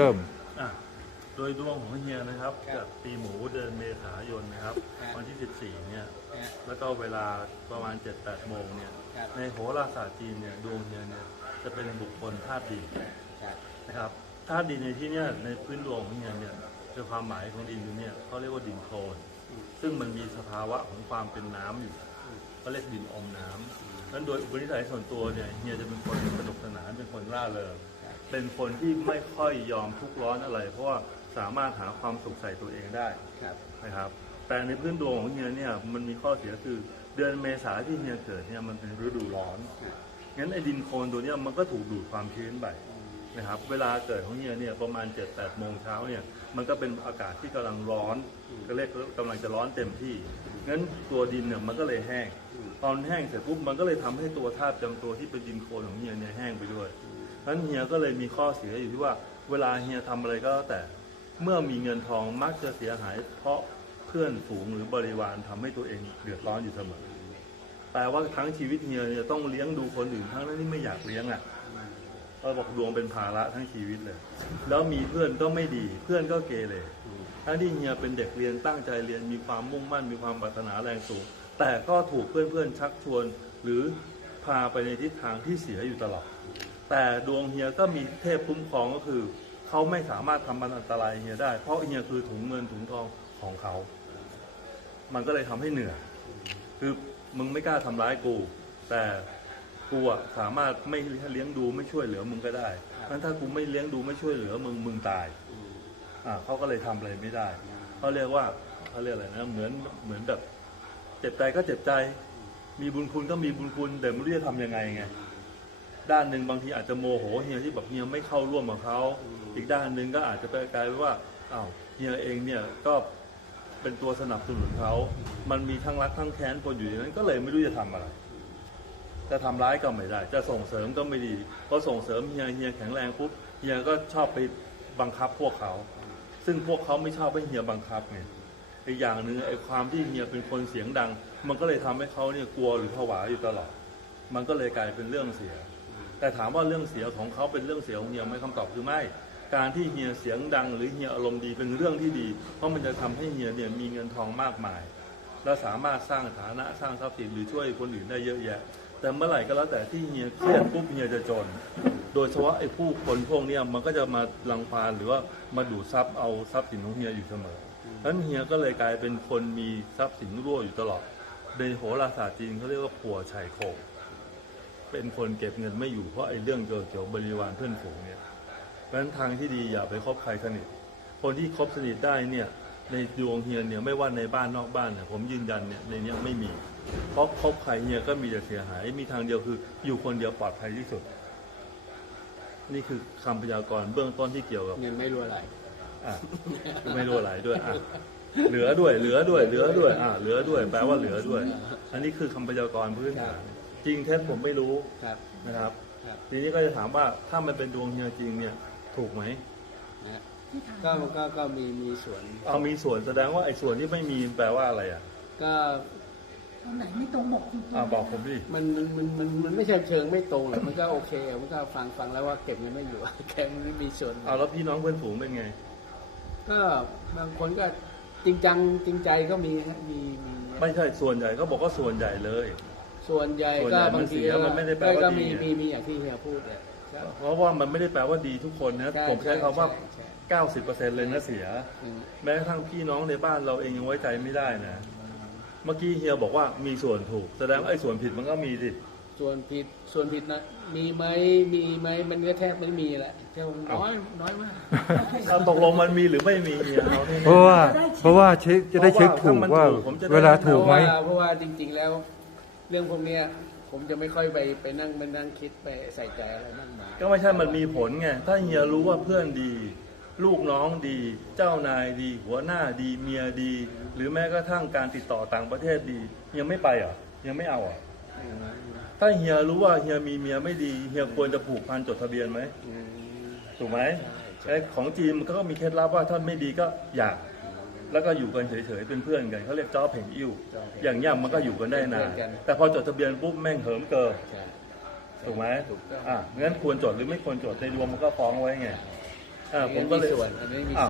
เริ่มอะโดยดวงของเฮียนะครับครับจากปีหมูเดือนเมษายนนะครับครับวันที่ 14 เนี่ยนะฮะแล้วก็เวลาประมาณ 7-8 โมงเนี่ยครับในโหราศาสตร์จีนเนี่ยดวงเฮียเนี่ยจะเป็นบุคคลธาตุดินครับนะครับธาตุดินในที่เนี่ยในพื้นดวงของเฮียเนี่ยคือความหมายของดินอยู่เนี่ยเขาเรียกว่าดินโคลนอืมซึ่งมันมีสภาวะของความเป็นน้ำอยู่อืมเขาเรียกดินอมน้ำนั้นโดยอุปนิสัยส่วนตัวเนี่ยเฮียจะเป็นคนสนุกสนานเป็นคนร่าเริงครับ เป็นคนที่ไม่ค่อยยอมทุกข์ร้อนอะไร เพราะว่าสามารถหาความสุขใส่ตัวเองได้ครับ นะครับ แต่ในพื้นดวงของเฮียเนี่ยมันมีข้อเสียคือเดือนเมษาที่เฮียเกิดเนี่ยมันเป็นฤดูร้อนครับงั้นไอ้ดินโคลนตัวเนี้ยมันก็ถูกดูดความชื้นไปนะครับเวลาเกิดของเฮียเนี่ยประมาณ7จ็ดแปดโมงเช้าเนี่ยมันก็เป็นอากาศที่กำลังร้อนก็เรียกกำลังจะร้อนเต็มที่งั้นตัวดินเนี่ยมันก็เลยแห้งอืมตอนแห้งเสร็จปุ๊บมันก็เลยทำให้ตัวธาตุจำตัวที่เป็นดินโคลนของเฮียเนี่ยแห้งไปด้วยเพราะฉะ นั้นเฮียก็เลยมีข้อเสียอยู่ที่ว่า เวลาเฮียทำอะไรก็แล้วแต่เมื่อมีเงินทองมักจะเสียหาย เพราะเพื่อนฝูงหรือบริวารทำให้ตัวเองเดือดร้อนอยู่เสมอแปลว่าทั้งชีวิตเฮียเนี่ยต้องเลี้ยงดูคนอื่นทั้งนั้นที่ไม่อยากเลี้ยงอะเราบอกดวงเป็นภาระทั้งชีวิตเลย แล้วมีเพื่อนก็ไม่ดี เพื่อนก็เกเรทั้งที่เฮียเป็นเด็กเรียนตั้งใจเรียนมีความมุ่งมั่นมีความปรารถนาแรงสูง แต่ก็ถูกเพื่อนๆชักชวน หรือพาไปในทิศทางที่เสียอยู่ตลอด แต่ดวงเฮียก็มีเทพคุ้มครองก็คือเขาไม่สามารถทำมันอันตรายเฮียได้ เพราะเฮียคือถุงเงินถุงทองของเขา มันก็เลยทำให้เหนื่อยคือมึงไม่กล้าทำร้ายกู แต่กูอะสามารถไม่เลี้ยงดูไม่ช่วยเหลือมึงก็ได้งั้นถ้ากูไม่เลี้ยงดูไม่ช่วยเหลือมึงมึงตายอ่าเขาก็เลยทำอะไรไม่ได้เขาเรียกว่าเขาเรียกอะไรนะเหมือนเหมือนแบบ เจ็บใจก็เจ็บใจ มีบุญคุณก็มีบุญคุณแต่ไม่รู้จะทำยังไงไง ด้านหนึ่งบางทีอาจจะโมโหเฮียที่แบบเฮียไม่เข้าร่วมกับเขา อีกด้านหนึ่งก็อาจจะไปกลายเป็นว่าอ้าวเฮียเองเนี่ยก็เป็นตัวสนับสนุนเขา มันมีทั้งรักทั้งแค้นปนอยู่ในนั้นก็เลยไม่รู้จะทำอะไร จะทำร้ายก็ไม่ได้ จะส่งเสริมก็ไม่ดี เพราะส่งเสริมเฮียเฮียแข็งแรงปุ๊บเฮียก็ชอบไปบังคับพวกเขา ซึ่งพวกเขาไม่ชอบให้เฮียบังคับไงอีกอย่างหนึ่งไอ้ความที่เฮียเป็นคนเสียงดัง มันก็เลยทำให้เขาเนี่ยกลัวหรือผวาอยู่ตลอด มันก็เลยกลายเป็นเรื่องเสีย แต่ถามว่าเรื่องเสียของเขาเป็นเรื่องเสียของเฮียไหมคำตอบคือไม่ การที่เฮียเสียงดัง หรือเฮียอารมณ์ดีเป็นเรื่องที่ดี เพราะมันจะทำให้เฮียเนี่ยมีเงินทองมากมาย และสามารถสร้างฐานะสร้างทรัพย์สินหรือช่วยคนอื่นได้เยอะแยะ แต่เมื่อไหร่ก็แล้วแต่ที่เฮียเครียดปุ๊บเฮียจะจน โดยเฉพาะไอ้ผู้คนพวกนี้มันก็จะมาลังพานหรือว่ามาดูดทรัพย์เอาทรัพย์สินของเฮียอยู่เสมอฉะนั้นเฮียก็เลยกลายเป็นคนมีทรัพย์สินรั่วอยู่ตลอดในโหราศาสตร์จีนเขาเรียกว่าผัวชัยโคง เป็นคนเก็บเงินไม่อยู่เพราะไอ้เรื่องเกี่ยวกับบริวารเพื่อนฝูงเนี่ยเพราะฉะนั้นทางที่ดีอย่าไปคบใครสนิท คนที่คบสนิทได้เนี่ยในดวงเฮียเนี่ยไม่ว่าในบ้านนอกบ้านเนี่ยผมยืนยันเนี่ยในเนี้ยไม่มีเพราะคบใครเฮียก็มีแต่เสียหายมีทางเดียวคือ อยู่คนเดียวปลอดภัยที่สุด นี่คือคำพยากรณ์เบื้องต้นที่เกี่ยวกับเงินไม่รู้อะไรอะไม่รู้อะไรด้วยอะเหลือด้วย เหลือด้วย เหลือด้วย อะเหลือด้วย แปลว่าเหลือด้วย อันนี้คือคำพยากรณ์พื้นฐาน จริงเท็จผมไม่รู้ครับ นะครับ ครับ ทีนี้ก็จะถามว่าถ้ามันเป็นดวงเฮียจริงเนี่ย ถูกไหมนะฮะก็ก็ก็มีมีส่วนเอามีส่วนแสดงว่าไอ้ส่วนที่ไม่มีแปลว่าอะไรอะก็ตรงไหนไม่ตรงบอกคุณอ่าบอกผมดิมันมันมันมันมันไม่ใช่เชิงไม่ตรงหรอกมันก็โอเคมันก็ฟังฟังแล้วว่าเก็บเงินไม่อยู่แค่มันไม่มีส่วน เอาแล้วพี่น้องเพื่อนฝูงเป็นไง ก็บางคนก็จริงจังจริงใจก็มีฮะมีมี ไม่ใช่ส่วนใหญ่ก็บอกว่าส่วนใหญ่เลย ส่วนใหญ่ส่วนใหก็ญ่มันบางทีเสียมันไม่ได้แปลว่าก็ดีมีไงมีมีอย่างที่เฮียพูดเนี่ยครับ เพราะว่ามันไม่ได้แปลว่าดีทุกคนนะใช่ผมใช้คำว่า ใช่ใช่ 90%เลยนะเสีย อืมแม้กระทั่งพี่น้องในบ้านเราเองยังไว้ใจไม่ได้นะ เมื่อกี้เฮียบอกว่ามีส่วนถูก แสดงว่าไอ้ส่วนผิดมันก็มีสิ ส่วนผิดส่วนผิดนะมีไหมมีไหมมันก็แทบไม่มีแหละแค่ว่าน้อยน้อยมากเอาตกลงมันมีหรือไม่มีเฮียเอาแน่ๆ เพราะว่าเพราะว่าเช็คจะได้เช็คถูกว่าผมจะได้เวลาถูกไหม เพราะว่าเพราะว่าจริงๆแล้ว เรื่องพวกเนี้ยผมจะไม่ค่อยไปไปนั่งไปนั่งคิดไปใส่ใจอะไรมากมายก็ไม่ใช่มันมีผลไงถ้าเฮียรู้ว่าเพื่อนดี ลูกน้องดี เจ้านายดี หัวหน้าดีเมียดี หรือแม้กระทั่งการติดต่อต่างประเทศดีเฮียไม่ไปเหรอเฮียไม่เอาเหรอถ้าเฮียรู้ว่าเฮียมีเมียไม่ดีเฮียควรจะผูกพันจดทะเบียนไหมอืมถูกไหมใช่ไอ้ของจีนมันก็มีเคล็ดลับว่าถ้าไม่ดีก็อยาก แล้วก็อยู่กันเฉยๆเป็นเพื่อนกันเขาเรียกจ้อเพ่งอิ่วอย่างเงี้ยมันก็อยู่กันได้นานแต่พอจดทะเบียนปุ๊บแม่งเหิมเกินใช่ถูกไหมถูกต้องอะงั้นควรจดหรือไม่ควรจดในดวงมันก็ฟ้องไว้ไงเออผมก็เลยส่วนอันนี้มีอ้าว